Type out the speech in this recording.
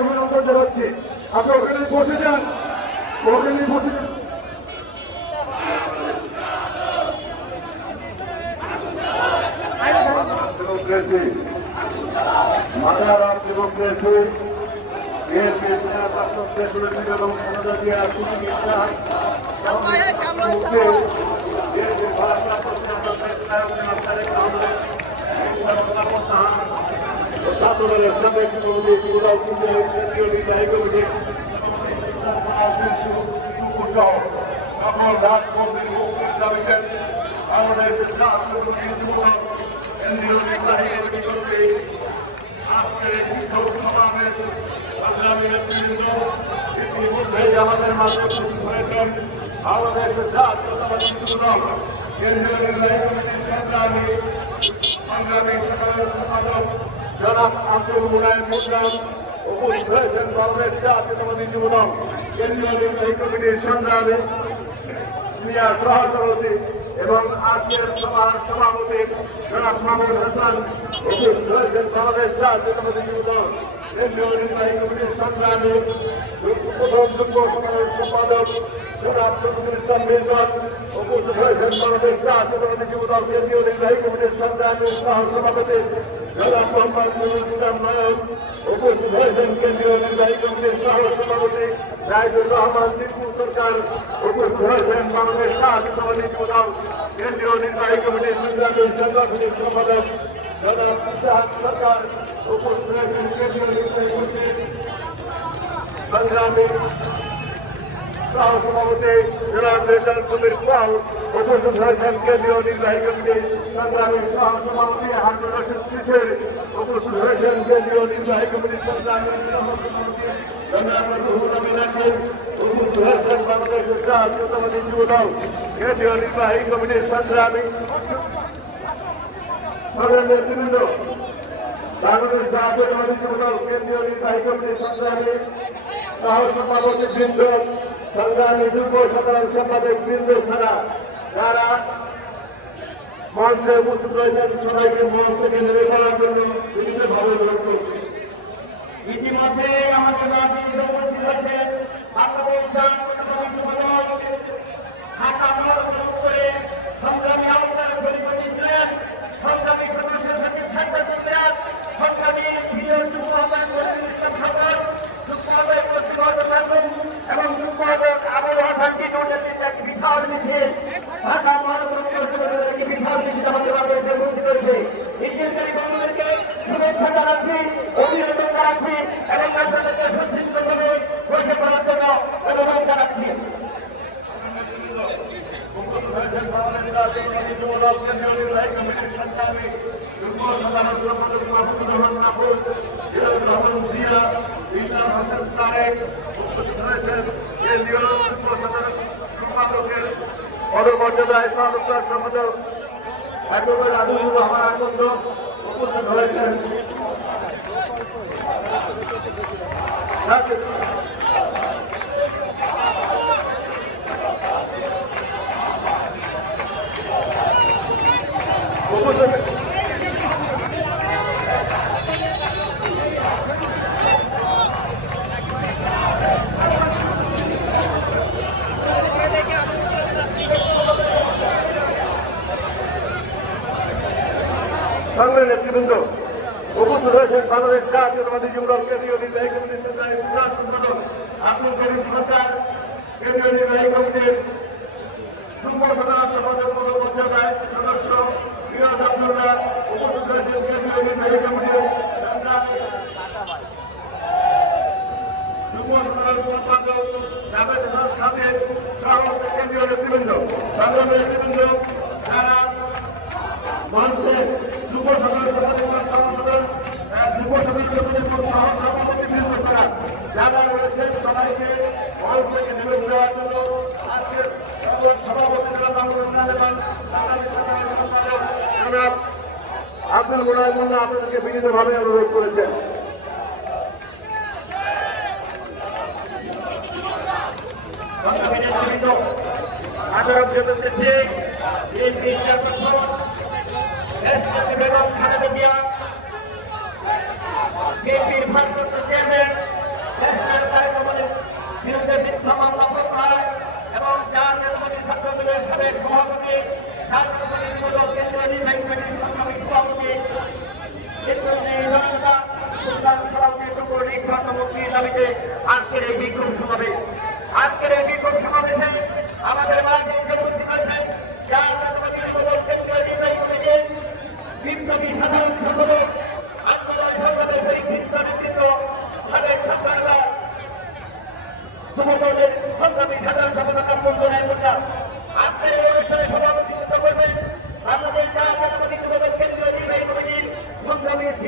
অভিনন্দন জানাচ্ছি। আপনি ওখানে বসে যান, ওখানে বসে যান। মাদারাম ডেমোক্রেসি এবং সকল রাজমন্ত্রী মুক্তির দাবিতে বাংলাদেশের কেন্দ্রীয় নির্বাহী কমিটি আজকের একটি সমাবেশ আগামী নেতৃবৃন্দ ইতিমধ্যেই আমাদের মাঝে উপস্থিত হয়েছেন বাংলাদেশের জাতীয়তাবাদী যুবদল কেন্দ্রীয় নির্বাহী কমিটির সংগ্রামী সাধারণ সম্পাদক জনাব আব্দুল মুনায়েম মুকরাম, উপস্থিত হয়েছেন বাংলাদেশ জাতীয়তাবাদী যুবদল কেন্দ্রীয় নির্বাহী কমিটির সংগ্রামী সিনিয়র সহসভাপতি এবং আজকের সভার সভাপতি জনাব মামুন হাসান, উপস্থিত হয়েছেন বাংলাদেশ জাতীয়তাবাদী যুবদল কেন্দ্রীয় নির্বাহী কমিটির সংগ্রামী প্রথম যুগ্ম সাধারণ সম্পাদক জনাব শফিকুল ইসলাম মির্জা, উপস্থিত হয়েছেন বাংলাদেশ জাতীয়তাবাদী যুবদল কেন্দ্রীয় নির্বাহী কমিটির সংগ্রামী সহ সভাপতি জনাব মোহাম্মদ নুরুল ইসলাম নয়ন, উপস্থিত হয়েছেন কেন্দ্রীয় নির্বাহী কমিটির সহ সভাপতি রাইদুর রহমান টিপু সরকার, উপস্থিত হয়েছেন বাংলাদেশ জাতীয়তাবাদী যুবদল কেন্দ্রীয় নির্বাহী কমিটির সংগ্রামী সাংগঠনিক সম্পাদক জনাব ইসহাক সরকার, উপস্থিত হয়েছেন কেন্দ্রীয় নির্বাহী কমিটির সংগ্রামী সহ সভাপতি জনাব রেজাল কবির পাল, উপস্থিত হয়েছেন কেন্দ্রীয় নির্বাহী কমিটির সংগ্রামী সহ সভাপতি হারুন রশিদ শিশির, উপস্থিত হয়েছেন কেন্দ্রীয় নির্বাহী কমিটির সংগ্রামী সহ সভাপতি জনাব রুহুল আমিন আকিব, উপস্থিত হয়েছেন বাংলাদেশের জাতীয়তাবাদী যুবদল কেন্দ্রীয় নির্বাহী কমিটির সংগ্রামী নেতৃবৃন্দ, বাংলাদেশ জাতীয়তাবাদী যুবদল কেন্দ্রীয় নির্বাহী কমিটির সংগ্রামী সহ সভাপতি বৃন্দ, সংগ্রামী যুগ্ম সাধারণ সম্পাদক বৃন্দ ছাড়া যারা মঞ্চে উপস্থিত রয়েছেন সবাইকে মঞ্চ থেকে নেমে করার জন্য বিভিন্নভাবে অনুরোধ করছি। ইতিমধ্যে আমাদের রাজ্যে উপস্থিত হয়েছেন বাংলাদেশ জাতীয়তাবাদী যুবদল ঢাকা মহানগর করে সংগ্রামী আহ্বায়ক সমিতি ছিলেন, সংগ্রামী সদস্য সচিব ছাত্র ছিলেন, সংগ্রামী সিনিয়র যুব আহ্বায়ক ইসলাম সাগর, যুগ্ম আহ্বায়ক এবং যুগ্ম আহ্বায়ক আবুল হাসান টিটুর নেতৃত্বে একটি বিশাল মিছিল ঢাকা মহানগর উত্তর একটি বিশাল মিছিল আমাদের বাংলাদেশে উপস্থিত হয়েছে। মিছিলকারী বন্ধুদেরকে শুভেচ্ছা জানাচ্ছি, অভিনন্দন জানাচ্ছি এবং তাদেরকে সুশৃঙ্খলভাবে বসে করার জন্য অনুরোধ জানাচ্ছি। পদমর্যাদায় সহযোগিতার সম্পাদক অ্যাডভোকেট আদিলুর রহমান আনন্দ উপস্থিত হয়েছেন। সংগ্রামী নেতৃবৃন্দ, উপস্থিত রয়েছেন বাংলাদেশ জাতীয়তাবাদী যুবদল কেন্দ্রীয় নির্বাহী কমিটির সম্পাদক আব্দুল করিম সরকার, কেন্দ্রীয় নির্বাহী কমিটির যুগ্ম সাধারণ সম্পাদক পদমর্যাদায় সদস্য ফিরোজ আব্দুল্লাহ, উপস্থিত রয়েছেন কেন্দ্রীয় নির্বাহী কমিটির যুগ্ম সাধারণ সম্পাদক জাভেদ হাসান সাদেক সহ কেন্দ্রীয় নেতৃবৃন্দ, সংগ্রামী নেতৃবৃন্দ যারা মঞ্চে যুব সাধারণ সংসদের যুব সাধারণ সভাপতি বৃন্দ ছাড়া যারা রয়েছেন সবাইকে মঞ্চ থেকে নেমে দেওয়ার জন্য আজকের সভাপতি জনাব আব্দুল মুনায়েম মোল্লা আপনাদেরকে বিনীতভাবে অনুরোধ করেছেন। আদালত দেশে বেগম খালেদা জিয়া বিএনপির ভারপ্রাপ্ত চেয়ারম্যান সংগ্রামী সাধারণ সম্পাদক আজকের এই অনুষ্ঠানে